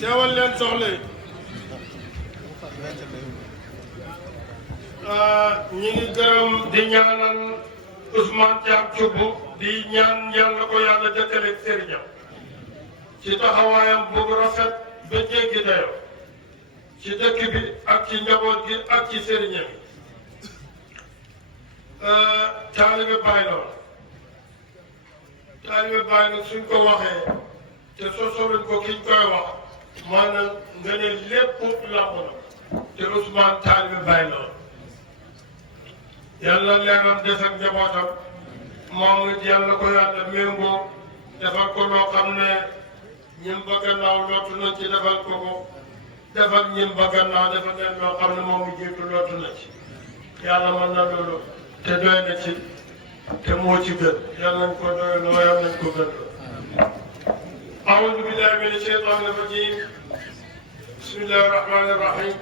teewal leen soxla yi ñi ngi gërëm di ñaanal Ousmane Thiam Thioub di ñaan yàlla ko yàlla dëkkaleeg sëriñam ci taxawaayam bu rafet ba jéggi dayo ci dëkk bi ak ci njaboot gi ak ci sëriñam yi taalibe Baay la taalibe Baay nag suñ ko waxee te sosoluñ ko kiñ koy wax maanaam nga ne lépp làmb na te Ousmane taalibe Baay la yàlla leeram des ak njabootam moom it yàlla ko yàlla méngoo defal ko loo xam ne ñim ba gannaaw lootu na ci defal ko ko defal ñim ba gannaaw defal leen loo xam ne moom mi jiitu lootu na ci yàlla mën na loolu te doy na ci te moo ci gën yàlla nañ ko doyloo yàlla nañ ko gën أعوذ بالله من الشيطان الرجيم بسم الله الرحمن الرحيم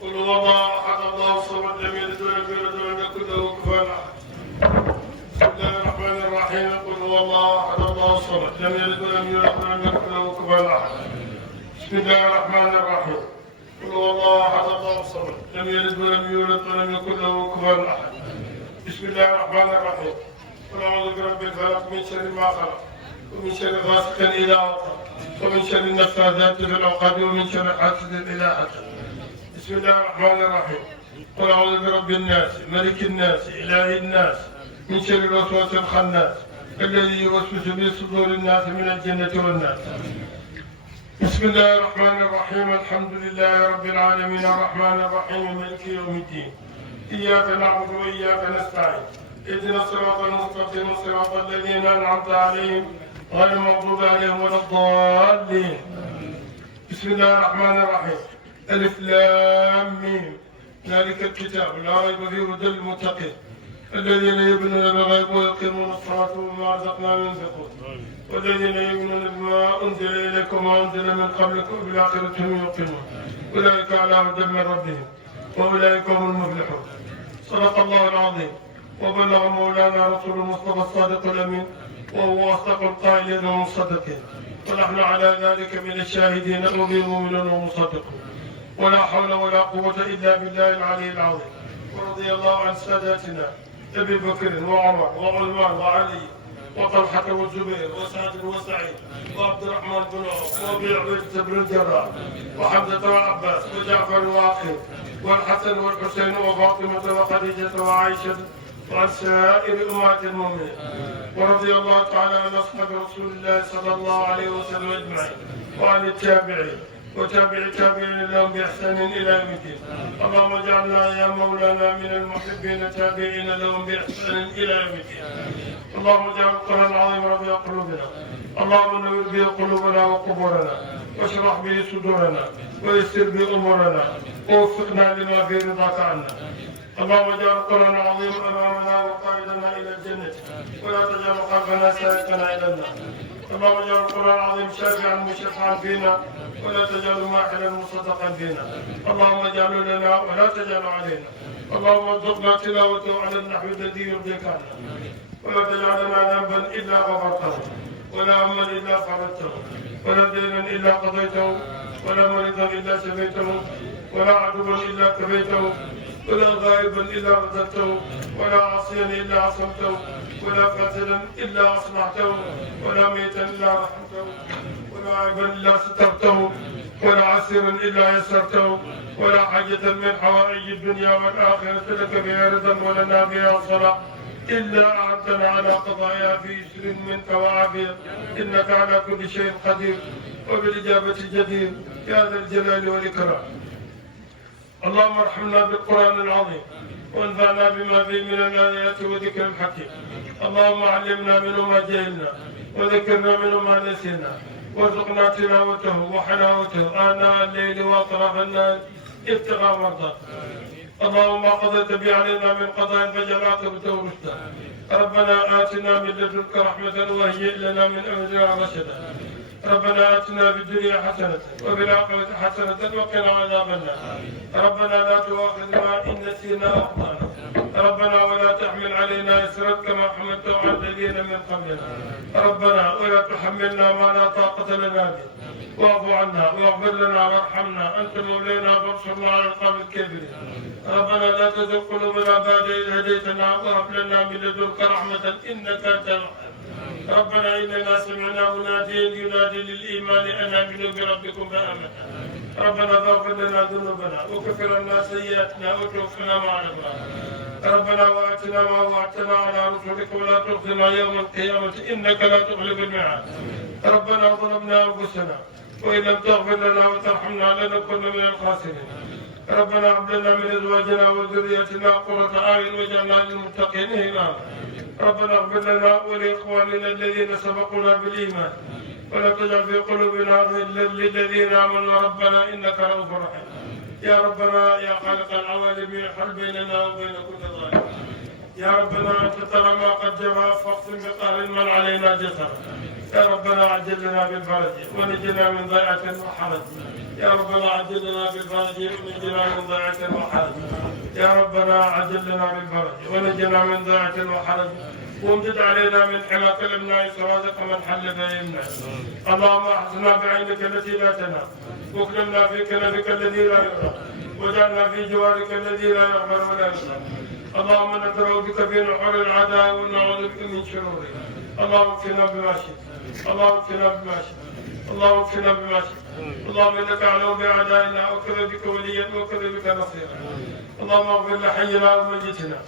قل هو الله أحد الله الصمد لم يلد ولم يولد ولم يكن له كفوا أحد بسم الله الرحمن الرحيم قل هو الله أحد الله الصمد لم يلد ولم يولد ولم يكن له كفوا أحد بسم الله الرحمن الرحيم قل هو الله أحد الله الصمد لم يلد ولم يولد ولم يكن له كفوا أحد بسم الله الرحمن الرحيم قل أعوذ برب الفلق من شر ما خلق ومن شر غاسق إذا وقب ومن شر النفاثات في العقد ومن شر حاسد إذا حسد بسم الله الرحمن الرحيم قل أعوذ برب الناس ملك الناس إله الناس من شر الوسواس الخناس الذي يوسوس في صدور الناس من الجنة والناس بسم الله الرحمن الرحيم الحمد لله رب العالمين الرحمن الرحيم مالك يوم الدين إياك نعبد وإياك نستعين اهدنا الصراط المستقيم صراط الذين أنعمت عليهم غير المغضوب عليهم ولا الضالين بسم الله الرحمن الرحيم ألف لام ميم ذلك الكتاب لا ريب فيه هدى للمتقين الذين يؤمنون بالغيب ويقيمون الصلاة ومما رزقناهم ينفقون والذين يؤمنون بما أنزل إليكم وأنزل من قبلكم وبالآخرة هم يوقنون أولئك على هدى من ربهم وأولئك هم المفلحون صدق الله العظيم وبلغ مولانا رسول المصطفى الصادق الأمين وهو أصدق القائلين والمصدقين ونحن على ذلك من الشاهدين وبه المؤمنون والمصدقون ولا حول ولا قوة إلا بالله العلي العظيم ورضي الله عن ساداتنا أبي بكر وعمر وعثمان وعلي وطلحة والزبير وسعد وسعيد وعبد الرحمن بن عوف وأبي عبيدة بن الجراح وحمزة وعباس وجعفر وعقيل والحسن والحسين وفاطمة وخديجة وعائشة وعن سائر أمهات المؤمنين ورضي الله تعالى عن أصحاب رسول الله صلى الله عليه وسلم أجمعين وعن التابعين وتابع التابعين لهم بإحسان إلى يوم الدين اللهم اجعلنا يا مولانا من المحبين التابعين لهم بإحسان إلى يوم الدين اللهم اجعل القرآن العظيم ربيع قلوبنا اللهم نور به قلوبنا وقبورنا واشرح به صدورنا ويسر به أمورنا ووفقنا لما في رضاك عنا اللهم اجعل القرآن العظيم أمامنا وقائدنا إلى الجنة ولا تجعل قلبنا سائقنا إلى النار اللهم اجعل القرآن العظيم شافعا مشفعا فينا ولا تجعل ماحلا مصدقا فينا اللهم اجعله لنا ولا تجعل علينا اللهم ارزقنا تلاوته على النحو الذي يرضيك عنا ولا تجعل لنا ذنبا إلا غفرته ولا هما إلا فرجته ولا دينا إلا قضيته ولا مريضا إلا شفيته ولا عدوا إلا كفيته ولا غائبا إلا رددته ولا عاصيا إلا عصمته ولا فاسدا إلا أصلحته ولا ميتا إلا رحمته ولا عيبا إلا سترته ولا عسيرا إلا يسرته ولا حاجة من حوائج الدنيا والآخرة لك بها رضا ولنا بها صلاح إلا أعنتنا على قضايا في يسر منك وعافية إنك على كل شيء قدير وبالإجابة جدير يا ذا الجلال والإكرام اللهم ارحمنا بالقرآن العظيم وانفعنا بما فيه من الآيات وذكر الحكيم اللهم علمنا منه ما جهلنا وذكرنا منه ما نسينا وارزقنا تلاوته وحلاوته آناء الليل وأطراف النهار ابتغاء مرضاك اللهم قضيت به علينا من قضاء فاجعل عاقبته رشدا ربنا آتنا من لدنك رحمة وهيئ لنا من أمرنا رشدا ربنا آتنا في الدنيا حسنة وفي الآخرة حسنة وقنا عذاب النار ربنا لا تؤاخذنا إن نسينا أو أخطأنا ربنا ولا تحمل علينا إسرا كما حملته على الذين من قبلنا ربنا ولا تحملنا ما لا طاقة لنا به واعف عنا واغفر لنا وارحمنا أنت مولانا فانصرنا على القوم الكافرين ربنا لا تزغ قلوبنا بعد إذ هديتنا وهب لنا من لدنك رحمة إنك أنت الوهاب ربنا إننا سمعنا مناديا ينادي للإيمان أن آمنوا بربكم فآمنا ربنا فاغفر لنا ذنوبنا وكفر عنا سيئاتنا وتوفنا مع الأبرار ربنا وآتنا ما وعدتنا على رسلك ولا تخزنا يوم القيامة إنك لا تخلف الميعاد ربنا ظلمنا أنفسنا وإن لم تغفر لنا وترحمنا لنكن من الخاسرين ربنا هب لنا من أزواجنا وذريتنا قرة أعين واجعلنا للمتقين إماما ربنا اغفر لنا ولإخواننا الذين سبقونا بالإيمان ولا تجعل في قلوبنا غلا للذين آمنوا ربنا إنك رؤوف رحيم يا ربنا يا خالق العوالم حل بيننا وبين كل ظالم يا ربنا أنت ترى ما قد جرى فاقسم بقهر من علينا جسرا يا ربنا عجل لنا بالفرج ونجنا من ضيعة وحرج يا ربنا عجل لنا بالفرج ونجنا من ضيعة وحرج يا ربنا عجل لنا بالفرج ونجنا من ضيعة وحرج وامدد علينا من حماك الامناء سرادك من حل بيمنا اللهم احفظنا بعينك التي لا تنام واكرمنا في كنفك الذي لا يرى واجعلنا في جوارك الذي لا يغفر ولا يرحم اللهم ندعو بك في نحور العداء ونعوذ بك من شرورها اللهم اكفنا بما شئت اللهم اكفنا بما شئت اللهم اكفنا بما شئت اللهم انك اعلم باعدائنا وكفى بك وليا وكفى بك نصيرا اللهم اغفر لحينا وميتنا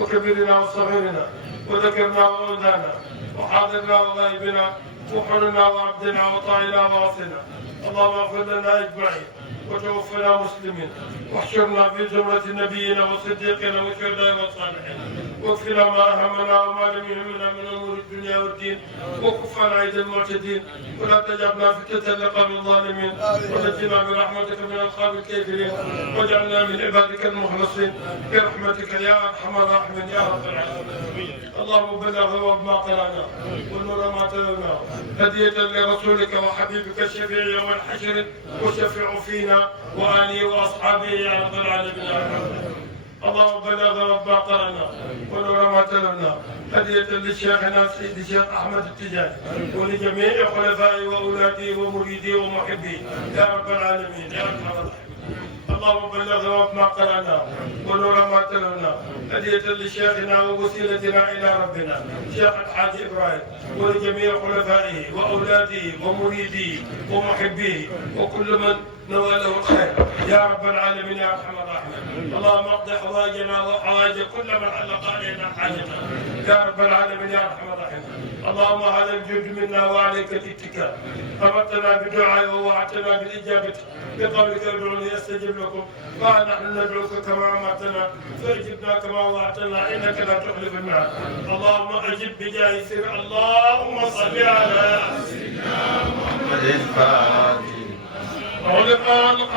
وكبيرنا وصغيرنا وذكرنا وانثانا وحاضرنا وغائبنا وحرنا وعبدنا وطائنا وعصينا اللهم اغفر لنا اجمعين وتوفنا مسلمين واحشرنا في زمرة نبينا وصديقنا وشهداء والصالحين واكفنا ما اهمنا وما لم يهمنا من امور الدنيا والدين وكف عن عيد المعتدين ولا تجعلنا فتنة لقوم الظالمين ونجنا برحمتك من القوم الكافرين واجعلنا من عبادك المخلصين برحمتك يا ارحم الراحمين يا رب العالمين اللهم بلغ ما قرانا ونور ما تلوناه هدية لرسولك وحبيبك الشفيع يوم الحشر وشفع فينا وآله وأصحابه يا رب العالمين اللهم بلغ ما قرانا ونور ما تلونا هدية لشيخنا سيدي الشيخ أحمد التجاني ولجميع خلفائه وأولاده ومريديه ومحبيه يا رب العالمين يا أرحم الراحمين اللهم بلغ ما قرانا ونور ما تلونا هدية لشيخنا ووسيلتنا إلى ربنا شيخ الحاج إبراهيم ولجميع خلفائه وأولاده ومريديه ومحبيه وكل من نواله الخير يا رب العالمين يا ارحم الراحمين اللهم اقض حوائجنا وحوائج كل من علق علينا حاجتنا يا رب العالمين يا ارحم الراحمين اللهم هذا الجود منا وعليك الاتكال امرتنا بدعاء ووعدتنا بالاجابه بقولك ادعوني استجب لكم ونحن ندعوك كما امرتنا فاجبنا كما وعدتنا انك لا تخلف الميعاد اللهم اجب بجاه سر اللهم صل على سيدنا محمد الفاتح خلق الخالق